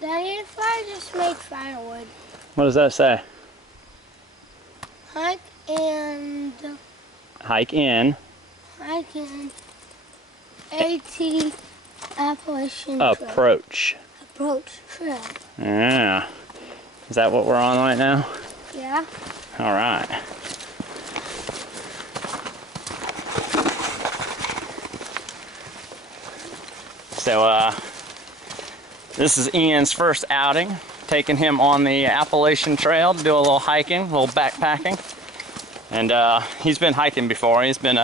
Daddy, if I just make firewood, What does that say? hike and Hike in. AT Appalachian Approach. Trail. Yeah. Is that what we're on right now? Yeah. All right. So, this is Ian's first outing, taking him on the Appalachian Trail to do a little hiking, a little backpacking. And he's been hiking before, he's been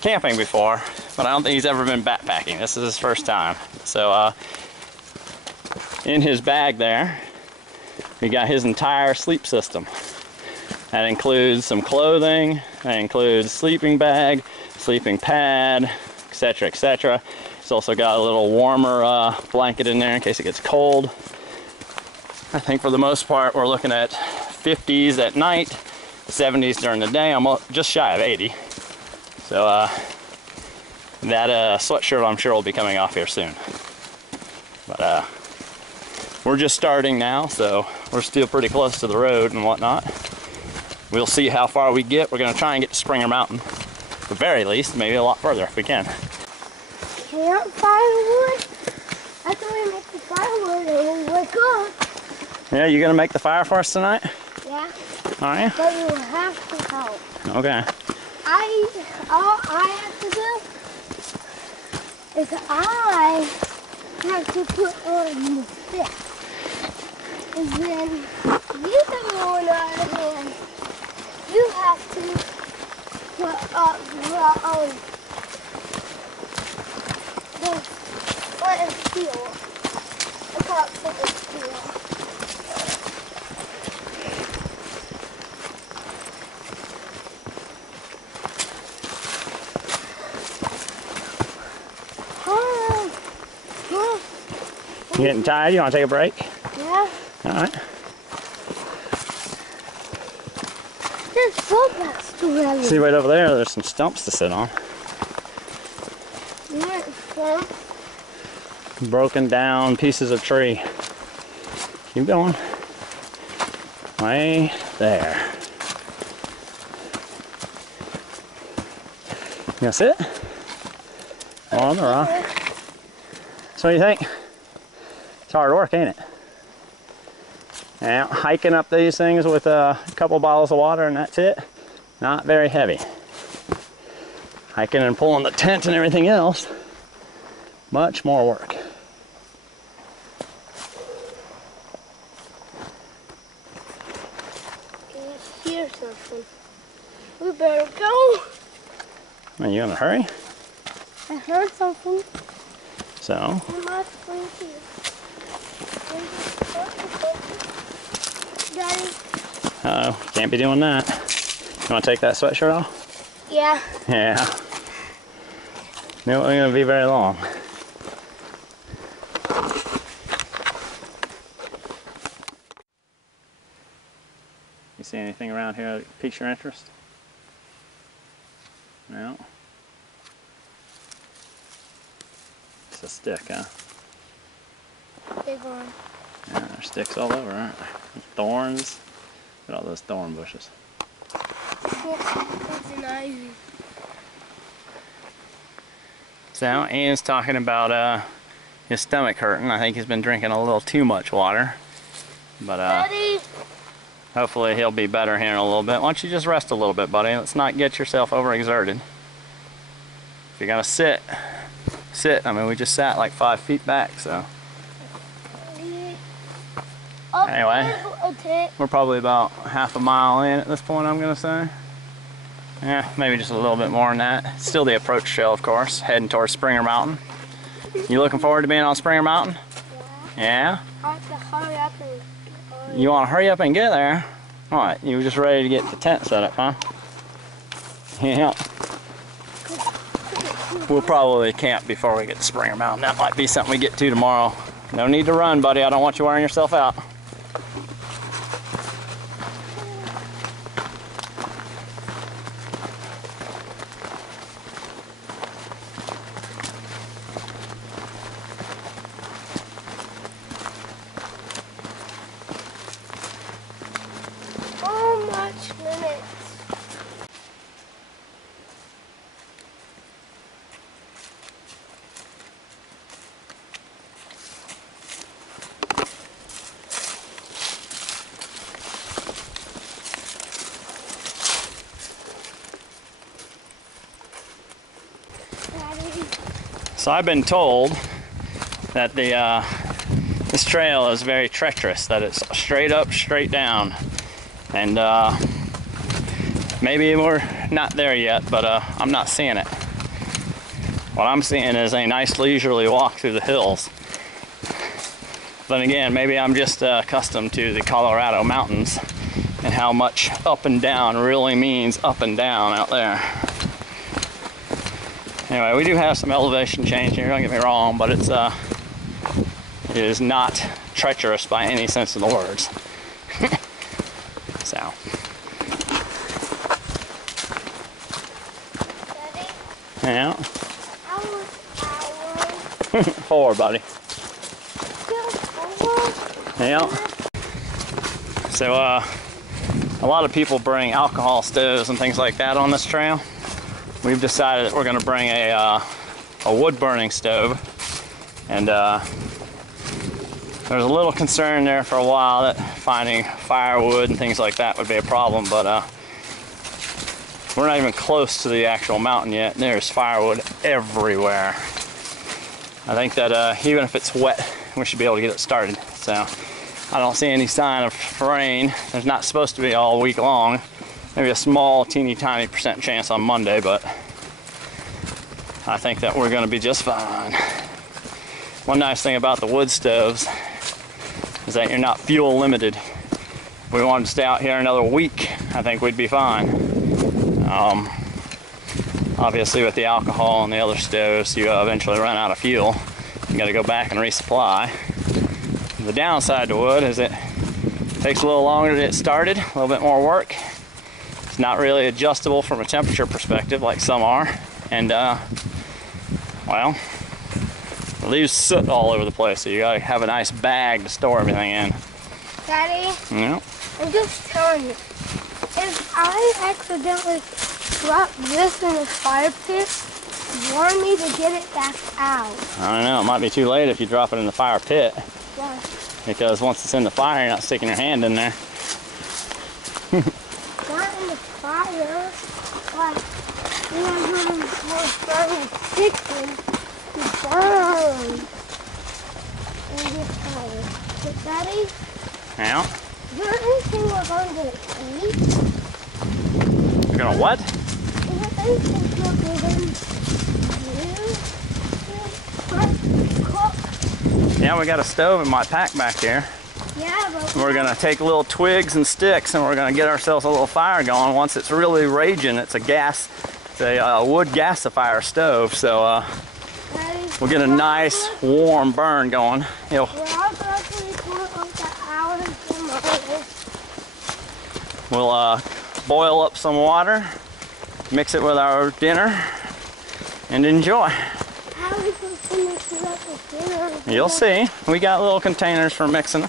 camping before, but I don't think he's ever been backpacking. This is his first time. So, in his bag there, we got his entire sleep system. That includes some clothing, that includes sleeping bag, sleeping pad, etc., etc. It's also got a little warmer blanket in there in case it gets cold. I think for the most part we're looking at 50s at night, 70s during the day. I'm just shy of 80. So that sweatshirt I'm sure will be coming off here soon. But we're just starting now, so we're still pretty close to the road and whatnot. We'll see how far we get. We're going to try and get to Springer Mountain. At the very least, maybe a lot further if we can. Camp firewood? After we make the firewood and we wake up. Yeah, you going to make the fire for us tonight? Yeah. All right. But you will have to help. Okay. All I have to do is I have to put on the stick. And then you can go on our hand. You have to put up the flint and steel. I call it flint and steel. You getting tired? You want to take a break? Yeah. All right. This football's too heavy. See right over there, there's some stumps to sit on. You want some? Broken down pieces of tree. Keep going. Way there. You gonna sit? On the rock. So what do you think? It's hard work, ain't it? Now, hiking up these things with a couple bottles of water and that's it. Not very heavy. Hiking and pulling the tent and everything else, much more work. I hear something. We better go. Are you in a hurry? I heard something. So? We must go here. Daddy. Uh-oh, can't be doing that. You want to take that sweatshirt off? Yeah. Yeah. It ain't going to be very long. You see anything around here that piques your interest? No. It's a stick, huh? Big one. Yeah, there's sticks all over, aren't there? Thorns. Look at all those thorn bushes. It's an ivy. So, Ian's talking about his stomach hurting. I think he's been drinking a little too much water. But Daddy. hopefully he'll be better here in a little bit. Why don't you just rest a little bit, buddy? Let's not get yourself overexerted. If you're gonna sit. I mean, we just sat like 5 feet back, so. Anyway, we're probably about half a mile in at this point, I'm gonna say. Yeah, maybe just a little bit more than that. Still the approach trail, of course, heading towards Springer Mountain. You looking forward to being on Springer Mountain? Yeah? I have to hurry up and You want to hurry up and get there? What, you were just ready to get the tent set up, huh? Yeah. We'll probably camp before we get to Springer Mountain. That might be something we get to tomorrow. No need to run, buddy. I don't want you wearing yourself out. So I've been told that this trail is very treacherous, that it's straight up, straight down. And maybe we're not there yet, but I'm not seeing it. What I'm seeing is a nice leisurely walk through the hills. Then again, maybe I'm just accustomed to the Colorado mountains and how much up and down really means up and down out there. Anyway, we do have some elevation change here, don't get me wrong, but it is not treacherous by any sense of the words. So. Daddy? Yeah. Hour. 4, buddy. 4. Yeah. So, a lot of people bring alcohol stoves and things like that on this trail. We've decided that we're going to bring a wood burning stove, and there's a little concern there for a while that finding firewood and things like that would be a problem, but we're not even close to the actual mountain yet, and there's firewood everywhere. I think that even if it's wet, we should be able to get it started. So I don't see any sign of rain. There's not supposed to be all week long. Maybe a small, teeny tiny % chance on Monday, but I think that we're going to be just fine. One nice thing about the wood stoves is that you're not fuel limited. If we wanted to stay out here another week, I think we'd be fine. Obviously with the alcohol and the other stoves, you eventually run out of fuel. You got to go back and resupply. The downside to wood is it takes a little longer to get started, a little bit more work. It's not really adjustable from a temperature perspective like some are, and well, it leaves soot all over the place, so you gotta have a nice bag to store everything in. Daddy? Yeah. I'm just telling you, if I accidentally drop this in the fire pit, warn me to get it back out. I don't know, it might be too late if you drop it in the fire pit. Why? Because once it's in the fire, you're not sticking your hand in there. Not in the fire, like, you know, we're starting to chicken to burn in this fire. But Daddy, Yeah. is there anything we're going to eat? You're gonna what? Is there anything we're going to cook? Yeah, we got a stove in my pack back here. Yeah, but We're gonna take little twigs and sticks and we're gonna get ourselves a little fire going. Once it's really raging, it's a wood gasifier stove, so Daddy, we'll get a nice warm burn going. we're all going to report on the hours in my We'll boil up some water, mix it with our dinner, and enjoy. How are we supposed to mix it up with dinner? You'll see. We got little containers for mixing.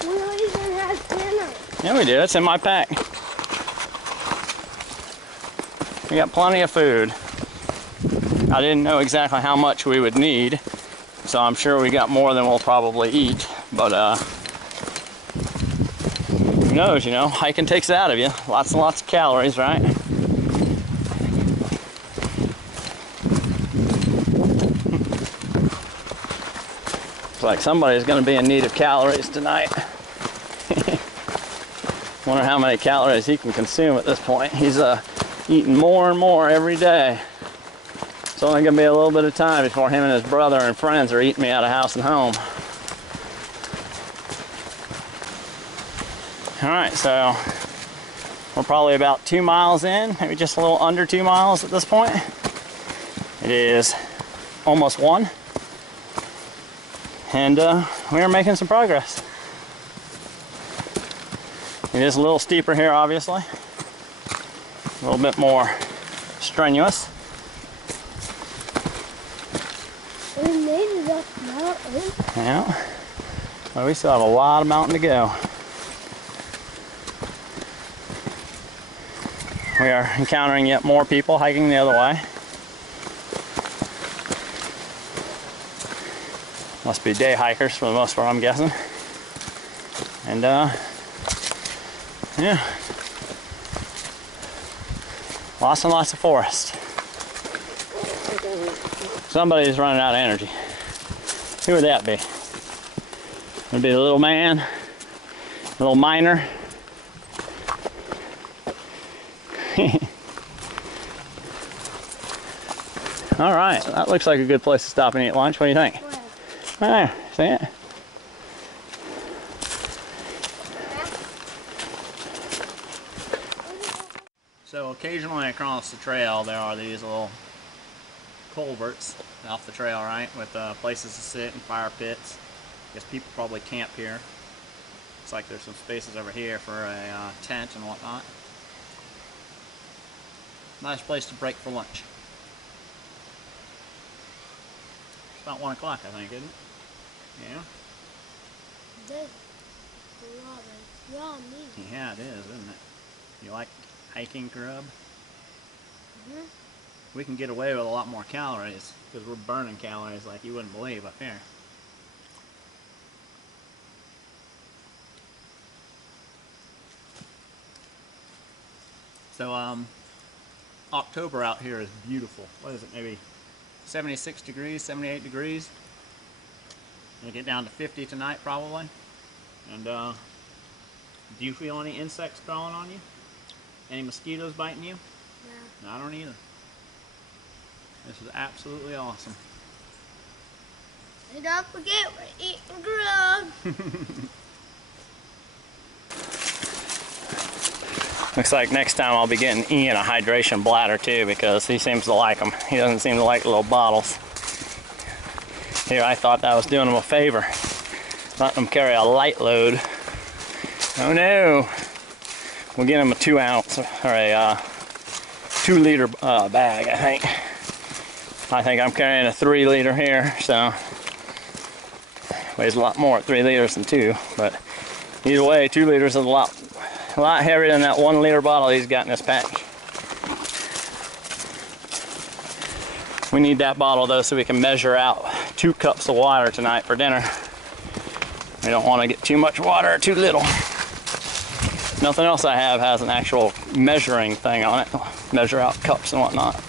We don't even have dinner. Yeah, we do. It's in my pack. We got plenty of food. I didn't know exactly how much we would need, so I'm sure we got more than we'll probably eat, but who knows, you know, hiking takes it out of you. Lots and lots of calories, right? Looks like somebody's going to be in need of calories tonight. Wonder how many calories he can consume at this point. He's eating more and more every day. It's only going to be a little bit of time before him and his brother and friends are eating me out of house and home. Alright, so we're probably about 2 miles in, maybe just a little under 2 miles at this point. It is almost 1. And we are making some progress. It is a little steeper here, obviously. A little bit more strenuous. We made it up the mountain. Yeah. Well, we still have a lot of mountain to go. We are encountering yet more people hiking the other way. Must be day hikers for the most part, I'm guessing. And yeah, lots and lots of forest. Somebody's running out of energy. Who would that be? Would it be the little man? The little miner? All right, that looks like a good place to stop and eat lunch. What do you think? Where? There, see it? So occasionally across the trail there are these little culverts off the trail, right? With places to sit and fire pits. I guess people probably camp here. Looks like there's some spaces over here for a tent and whatnot. Nice place to break for lunch. It's about 1 o'clock, I think, isn't it? Yeah? This is yummy. Yeah, it is, isn't it? You like hiking grub? Mm-hmm. We can get away with a lot more calories because we're burning calories like you wouldn't believe up here. So, October out here is beautiful. What is it, maybe 76 degrees, 78 degrees? It'll get down to 50 tonight probably. And do you feel any insects crawling on you? Any mosquitoes biting you? No. I don't either. This is absolutely awesome. And don't forget, we're eating grub. Looks like next time I'll be getting Ian a hydration bladder too, because he seems to like them. He doesn't seem to like little bottles. Here, I thought that was doing him a favor, letting him carry a light load. Oh no! We'll get him a 2 ounce or a 2 liter bag, I think. I think I'm carrying a 3 liter here, so weighs a lot more at 3 liters than 2. But either way, 2 liters is a lot heavier than that 1 liter bottle he's got in his pack. We need that bottle though so we can measure out 2 cups of water tonight for dinner. We don't want to get too much water or too little. Nothing else I have has an actual measuring thing on it. Measure out cups and whatnot.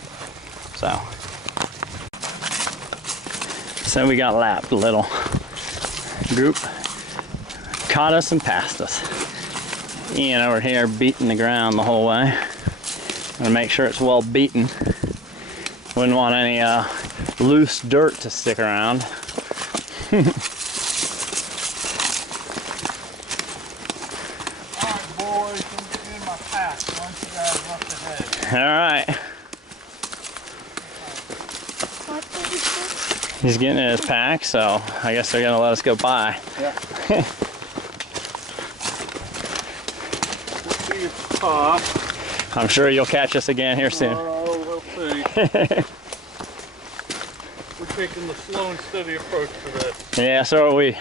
So we got lapped a little. Group caught us and passed us. Ian over here beating the ground the whole way. Gonna make sure it's well beaten. Wouldn't want any loose dirt to stick around. Alright boys, I'm getting in my pack once you guys left ahead. Alright. He's getting in his pack, so I guess they're gonna let us go by. Yeah. We'll see if it's tough. I'm sure you'll catch us again here soon. Oh, we'll see. We're taking the slow and steady approach to this. Yeah, so are we.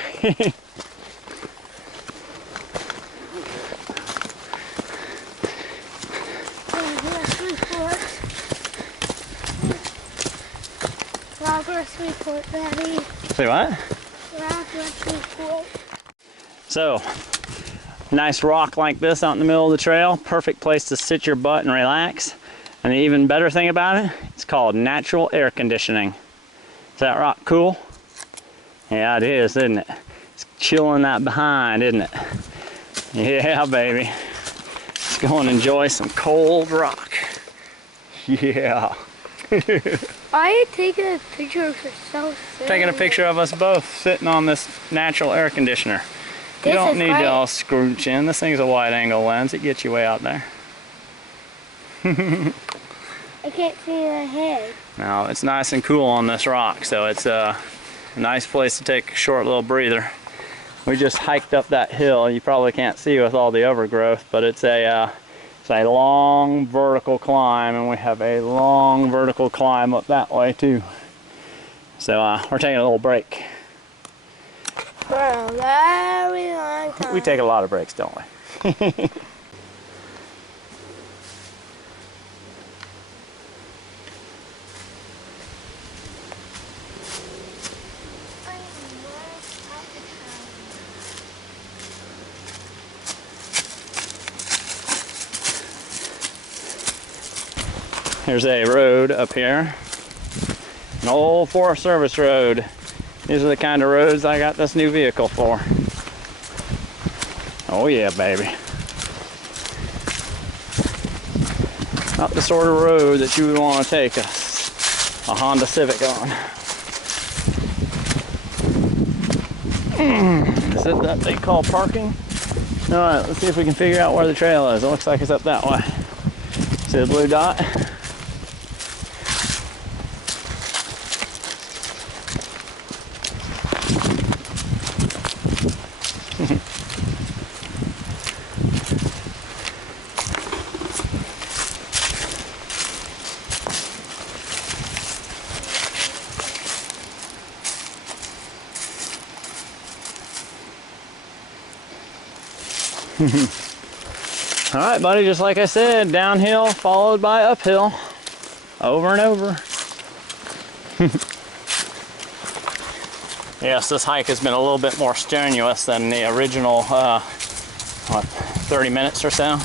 Progress report, Daddy. Say what? Progress report. So, nice rock like this out in the middle of the trail. Perfect place to sit your butt and relax. And the even better thing about it, it's called natural air conditioning. Is that rock cool? Yeah, it is, isn't it? It's chilling that behind, isn't it? Yeah, baby. Let's go and enjoy some cold rock. Yeah. Why are you taking a picture of yourself? Taking a picture of us both sitting on this natural air conditioner. You don't need to all scrooch in. This thing's a wide angle lens. It gets you way out there. I can't see your head. Now, it's nice and cool on this rock, so it's a nice place to take a short little breather. We just hiked up that hill. You probably can't see with all the overgrowth, but it's a long vertical climb, and we have a long vertical climb up that way too. So we're taking a little break. For a very long time. We take a lot of breaks, don't we? Here's a road up here. An old Forest Service road. These are the kind of roads I got this new vehicle for. Oh yeah, baby. Not the sort of road that you would want to take a Honda Civic on. Is it that they call parking? Alright, let's see if we can figure out where the trail is. It looks like it's up that way. See the blue dot? All right, buddy, just like I said, downhill followed by uphill, over and over. Yes, this hike has been a little bit more strenuous than the original 30 minutes or so.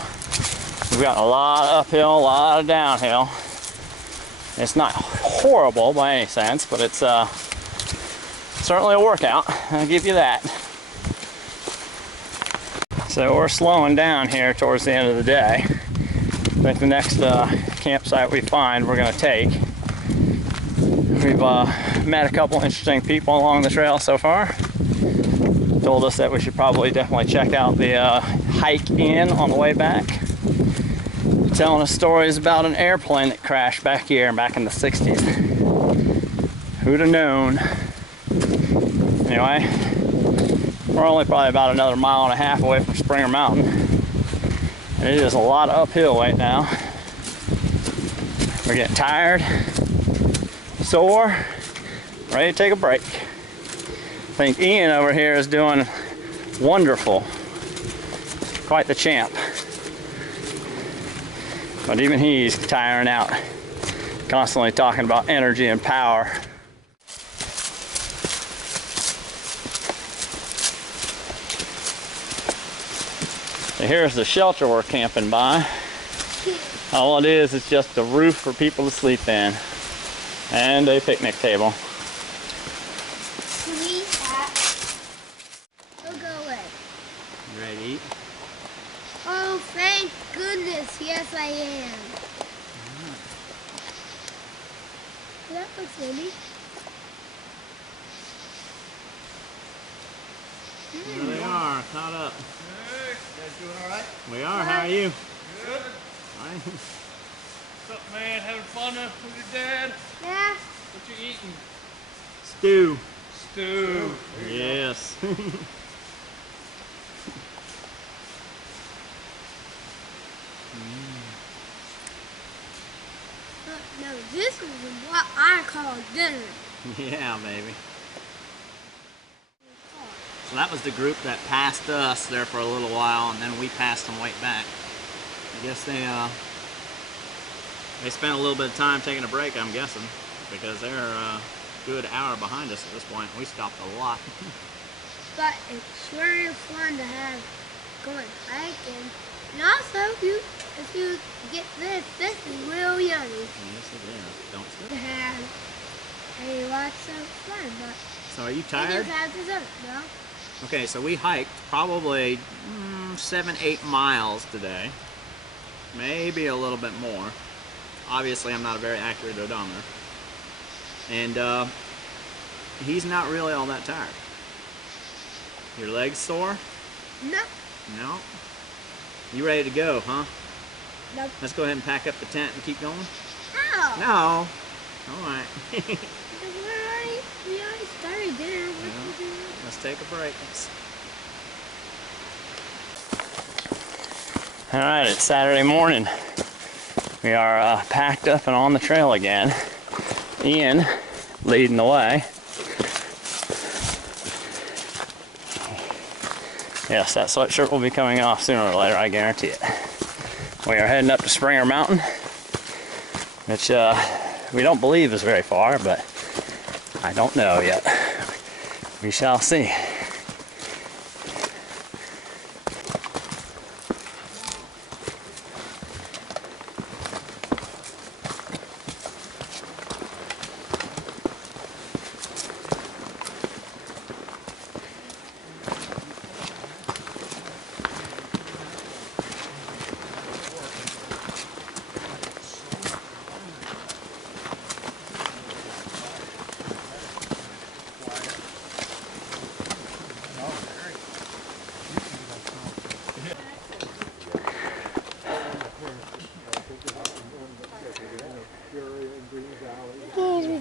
We've got a lot of uphill, a lot of downhill. It's not horrible by any sense, but it's certainly a workout, I'll give you that. So we're slowing down here towards the end of the day. I think the next campsite we find we're going to take. We've met a couple interesting people along the trail so far. Told us that we should probably definitely check out the hike in on the way back. Telling us stories about an airplane that crashed back here back in the 60s. Who'd have known? Anyway. We're only probably about another 1.5 miles away from Springer Mountain. And it is a lot of uphill right now. We're getting tired, sore, ready to take a break. I think Ian over here is doing wonderful. Quite the champ. But even he's tiring out. Constantly talking about energy and power. Here's the shelter we're camping by. All it is just a roof for people to sleep in. And a picnic table. We'll go away. You ready to eat? Oh, thank goodness. Yes, I am. That looks yummy. There they are, caught up. Hey, you guys doing all right? We are, how are you? Good. Fine. What's up, man? Having fun with your dad? Yeah. What you eating? Stew. Stew. Yes. No, this is what I call dinner. Yeah, baby. So that was the group that passed us there for a little while, and then we passed them right back. I guess they spent a little bit of time taking a break, I'm guessing, because they're a good hour behind us at this point. We stopped a lot. But it's sure fun to have going hiking. And also, if you get this is real yummy. Yes, it is. Don't To skip. have lots of fun, but So are you we tired? just have dessert, no? Okay, so we hiked probably 7-8 miles today. Maybe a little bit more. Obviously, I'm not a very accurate odometer. And he's not really all that tired. Your legs sore? No. No. You ready to go, huh? Nope. Let's go ahead and pack up the tent and keep going. No. No. All right. Because we already started dinner. What Yeah. to do? Let's take a break. All right, it's Saturday morning. We are packed up and on the trail again. Ian leading the way. Yes, that sweatshirt will be coming off sooner or later, I guarantee it. We are heading up to Springer Mountain, which we don't believe is very far, but I don't know yet. We shall see.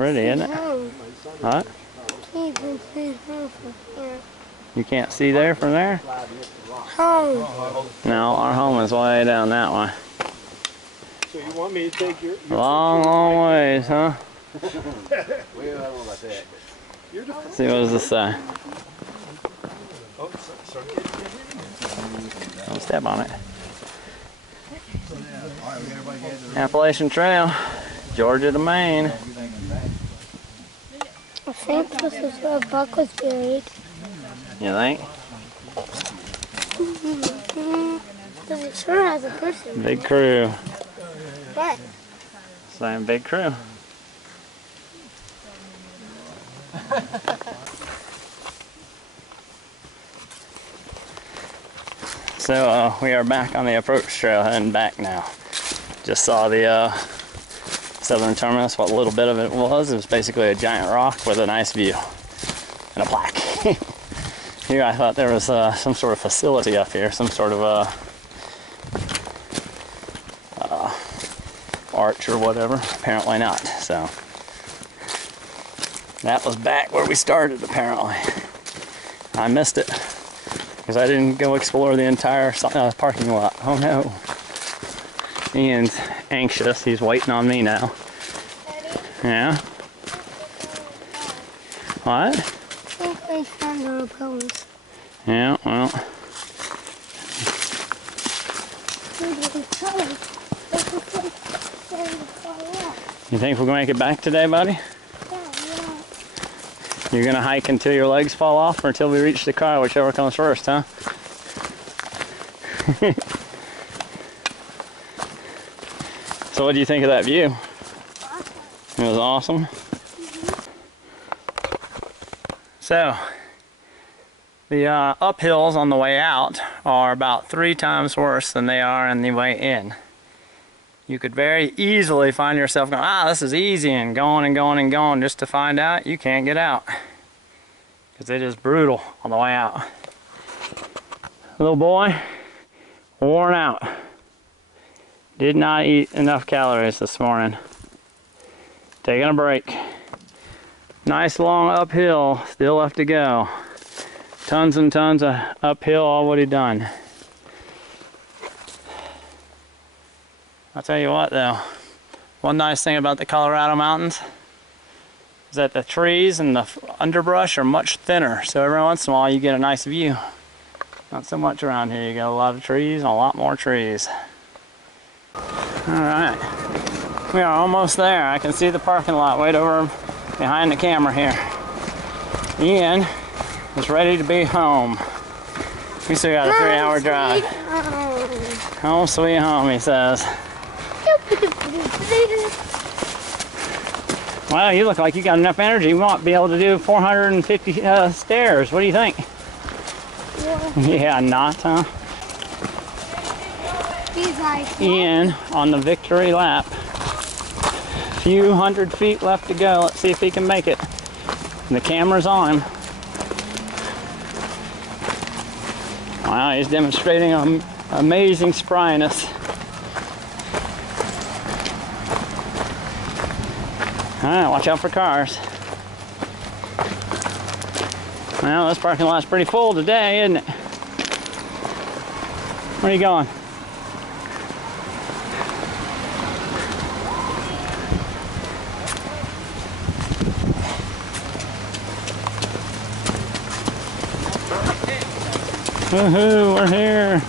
pretty, isn't it? What? You can see home from here. You can't see there from there? Home. No, our home is way down that way. So you want me to take your Long, long ways, huh? Well, I don't know about that. Let's see, what does this say? Oh, sorry. Don't step on it. Appalachian Trail, Georgia to Maine. I think this is where Buck was buried. You think? Because it sure has a person. Big crew. What? Same big crew. So we are back on the approach trail, heading back now. Just saw the southern terminus. What little bit of it was basically a giant rock with a nice view and a plaque. Here I thought there was some sort of facility up here, some sort of arch or whatever. Apparently not. So that was back where we started. Apparently, I missed it because I didn't go explore the entire parking lot. Oh no! Ian's anxious. He's waiting on me now. Yeah. What? I think they found our bones. Yeah. Well. You think we're gonna make it back today, buddy? You're gonna hike until your legs fall off, or until we reach the car, whichever comes first, huh? So what do you think of that view? It was awesome. So, the uphills on the way out are about 3 times worse than they are on the way in. You could very easily find yourself going, this is easy, and going and going and going, just to find out you can't get out. Because it is brutal on the way out. Little boy, worn out. Did not eat enough calories this morning. Taking a break. Nice long uphill, still left to go. Tons and tons of uphill already done. I'll tell you what though, one nice thing about the Colorado mountains is that the trees and the underbrush are much thinner, so every once in a while you get a nice view. Not so much around here. You got a lot of trees and a lot more trees. Alright, we are almost there. I can see the parking lot right over behind the camera here. Ian is ready to be home. We still got a 3-hour drive. Home sweet home, he says. Wow, you look like you got enough energy. You might be able to do 450 stairs. What do you think? Yeah, not, huh? He's like, Ian on the victory lap. Few hundred feet left to go. Let's see if he can make it. And the camera's on him. Wow, he's demonstrating amazing spryness. Alright, watch out for cars. Well, this parking lot's pretty full today, isn't it? Where are you going? Woohoo, we're here.